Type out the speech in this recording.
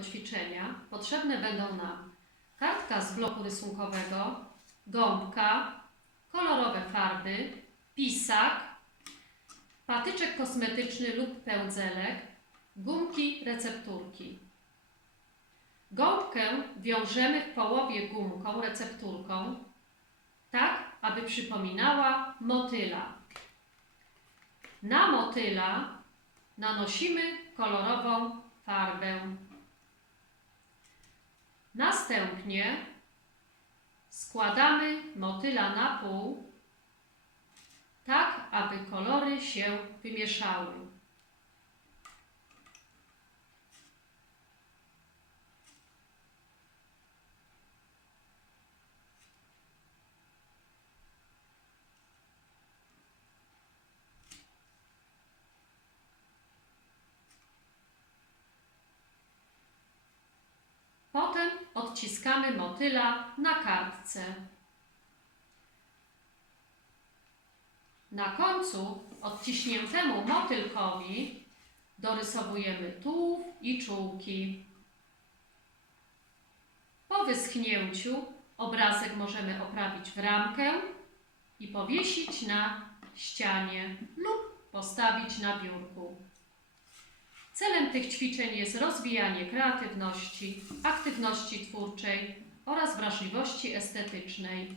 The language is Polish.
ćwiczenia potrzebne będą nam kartka z bloku rysunkowego, gąbka, kolorowe farby, pisak, patyczek kosmetyczny lub pędzelek, gumki, recepturki. Gąbkę wiążemy w połowie gumką, recepturką, tak aby przypominała motyla. Na motyla nanosimy kolorową farbę. Następnie składamy motyla na pół, tak aby kolory się wymieszały. Odciskamy motyla na kartce. Na końcu odciśniętemu motylkowi dorysowujemy tułów i czułki. Po wyschnięciu obrazek możemy oprawić w ramkę i powiesić na ścianie lub postawić na biurku. Celem tych ćwiczeń jest rozwijanie kreatywności, aktywności twórczej oraz wrażliwości estetycznej.